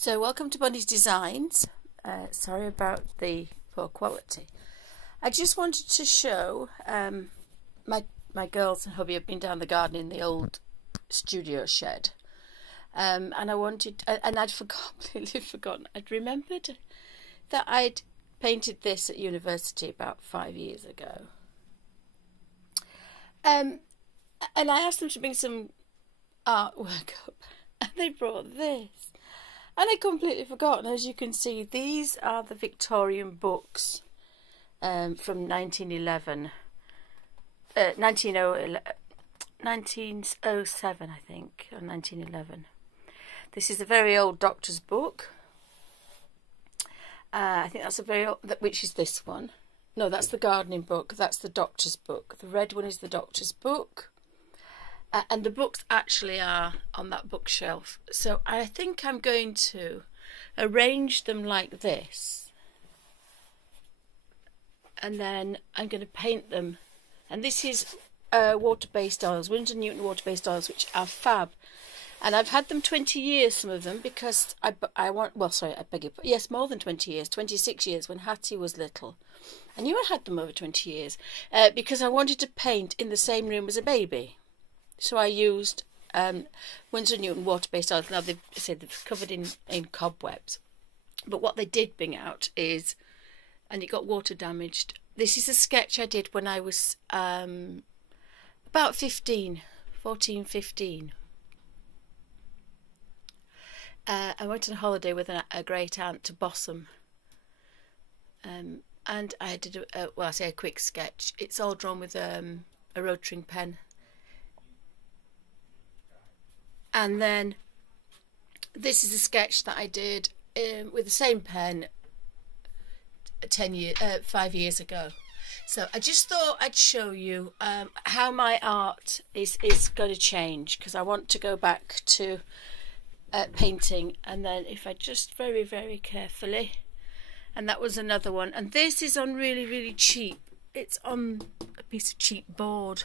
So welcome to Bunny's Designs. Sorry about the poor quality. I just wanted to show my girls and hubby have been down the garden in the old studio shed, and I wanted, and I'd completely forgotten. I'd remembered that I'd painted this at university about 5 years ago, and I asked them to bring some artwork up, and they brought this. And I completely forgotten. As you can see, these are the Victorian books from 1911, 1907, I think, or 1911. This is a very old doctor's book. I think that's a very old, which is this one. No, that's the gardening book. That's the doctor's book. The red one is the doctor's book. And the books actually are on that bookshelf. So I think I'm going to arrange them like this. And then I'm going to paint them. And this is water-based oils, Winsor & Newton water-based oils, which are fab. And I've had them 20 years, some of them, because I beg your pardon, yes, more than 20 years, 26 years, when Hattie was little. I knew I had them over 20 years, because I wanted to paint in the same room as a baby. So I used Winsor & Newton water-based oils. Now, they've said they're covered in cobwebs. But what they did bring out is, and it got water damaged, this is a sketch I did when I was about 14, 15. I went on a holiday with a great aunt to Bossum. And I did, a quick sketch. It's all drawn with a rotring pen. And then this is a sketch that I did with the same pen 5 years ago. So I just thought I'd show you how my art is going to change, because I want to go back to painting. And then if I just very, very carefully, and that was another one. And this is on really, really cheap. It's on a piece of cheap board,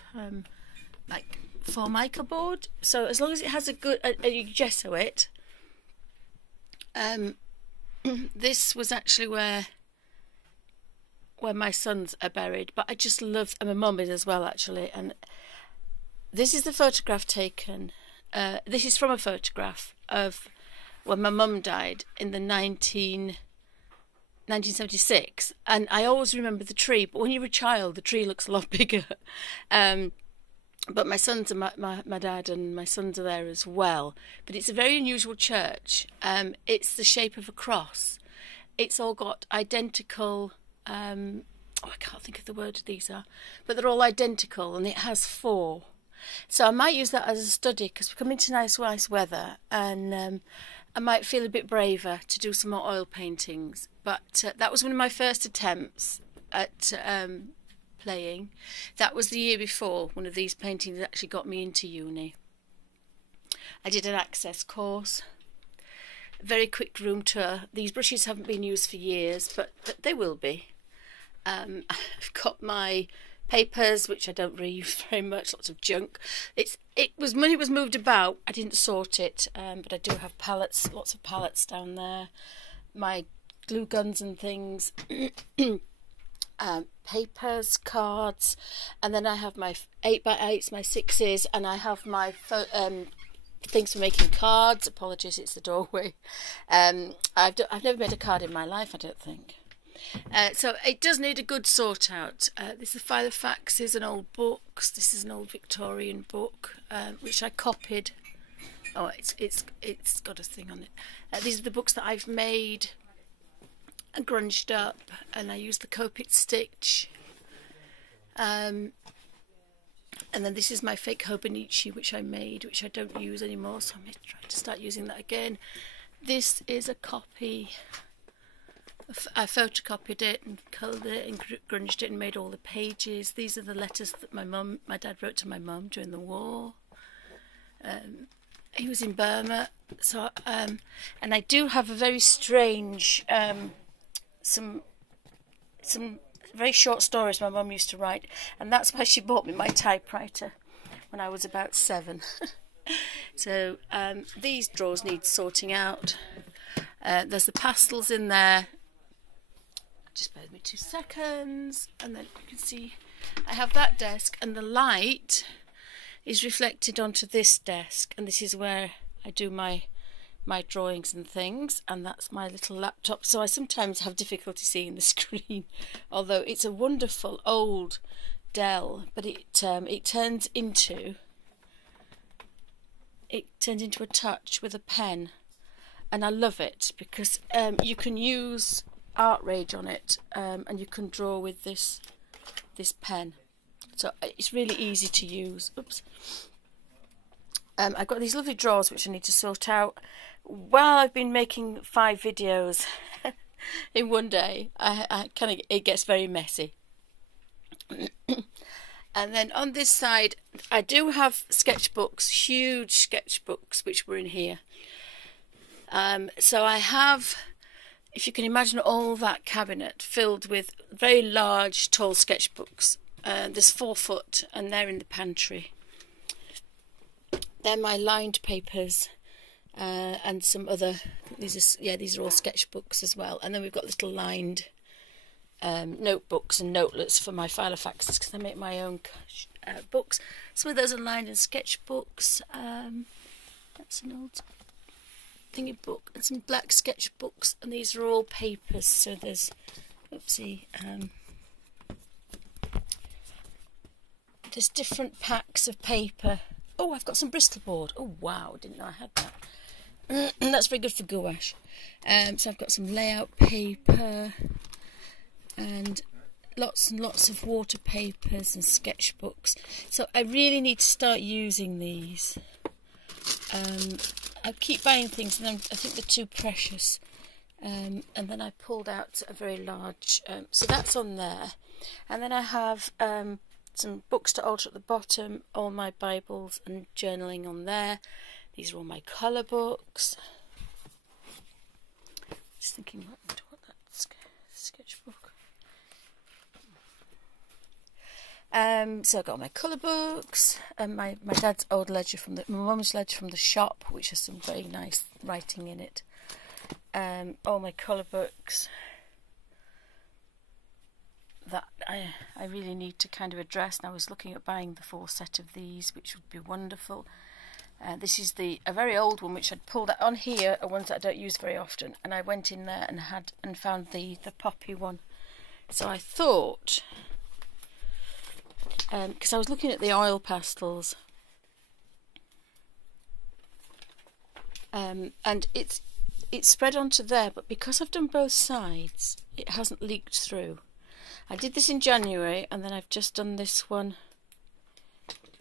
like Formica board. So as long as it has a good, you gesso it. This was actually where my sons are buried, but I just love, and my mum is as well actually. And this is the photograph taken. This is from a photograph of when my mum died in the 1976, and I always remember the tree. But when you're a child, the tree looks a lot bigger. But my sons and my dad and my sons are there as well. But it's a very unusual church. It's the shape of a cross. It's all got identical, I can't think of the word these are, but they're all identical, and it has 4. So I might use that as a study, because we're coming to nice weather, and I might feel a bit braver to do some more oil paintings. But that was one of my first attempts at playing. That was the year before one of these paintings actually got me into uni. I did an access course, a very quick room tour. These brushes haven't been used for years, but they will be. I've got my papers, which I don't really use very much, lots of junk. When it was moved about, I didn't sort it, but I do have palettes, lots of palettes down there, my glue guns and things. Papers, cards, and then I have my 8x8s, my 6s, and I have my things for making cards. Apologies, it's the doorway. I've never made a card in my life, I don't think. So it does need a good sort out. This is Filofaxes and old books. This is an old Victorian book which I copied. Oh, it's got a thing on it. These are the books that I've made and grunged up, and I use the Copic stitch. And then this is my fake Hobonichi, which I made, which I don't use anymore, so I'm going to try to start using that again. This is a copy. I photocopied it and coloured it and grunged it and made all the pages. These are the letters that my dad wrote to my mum during the war. He was in Burma, so and I do have a very strange some very short stories my mum used to write, and that's why she bought me my typewriter when I was about 7. So these drawers need sorting out. There's the pastels in there. Just bear with me 2 seconds, and then you can see I have that desk, and the light is reflected onto this desk, and this is where I do my drawings and things, and that's my little laptop. So I sometimes have difficulty seeing the screen, although it's a wonderful old Dell, but it turns into a touch with a pen, and I love it because you can use ArtRage on it, and you can draw with this pen, so it's really easy to use. Oops. I've got these lovely drawers which I need to sort out. While I've been making 5 videos in one day, it gets very messy. And then on this side, I do have sketchbooks, huge sketchbooks, which were in here. So I have, if you can imagine, all that cabinet filled with very large, tall sketchbooks. There's 4 foot, and they're in the pantry. They're my lined papers, and some other. These are all sketchbooks as well. And then we've got little lined notebooks and notelets for my Filofaxes, because I make my own books. Some of those are lined in sketchbooks. That's an old thingy book, and some black sketchbooks, and these are all papers. So there's, oopsie, there's different packs of paper. Oh, I've got some Bristol board. Oh wow, didn't know I had that. That's very good for gouache. So I've got some layout paper, and lots of water papers and sketchbooks. So I really need to start using these. I keep buying things, and then I think they're too precious. And then I pulled out a very large, so that's on there. And then I have some books to alter at the bottom, all my Bibles and journaling on there. These are all my colour books. Just thinking what that sketchbook. So I've got my colour books, and my dad's old ledger my mum's ledger from the shop, which has some very nice writing in it. All my colour books that I really need to kind of address, and I was looking at buying the 4 set of these, which would be wonderful. This is a very old one which I'd pulled out. On here are ones that I don't use very often, and I went in there and found the poppy one. So I thought, because I was looking at the oil pastels, and it's spread onto there, but because I've done both sides, it hasn't leaked through. I did this in January, and then I've just done this one.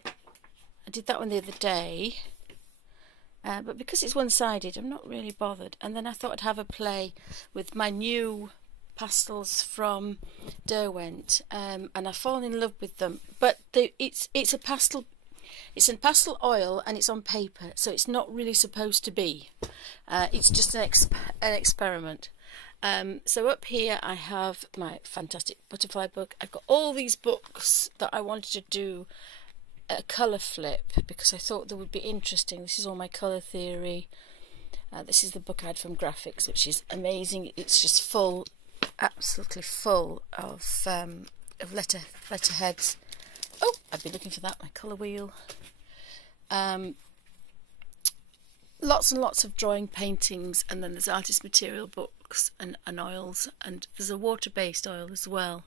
I did that one the other day, but because it's one-sided, I'm not really bothered. And then I thought I'd have a play with my new pastels from Derwent, and I've fallen in love with them. But it's a pastel. It's in pastel oil, and it's on paper, so it's not really supposed to be. It's just an experiment. So up here I have my fantastic butterfly book. I've got all these books that I wanted to do a colour flip, because I thought they would be interesting. This is all my colour theory. This is the book I had from Graphics, which is amazing. It's just full, absolutely full of letterheads. Oh, I've been looking for that, my colour wheel. Lots and lots of drawing paintings, and then there's artist material books and oils, and there's a water-based oil as well.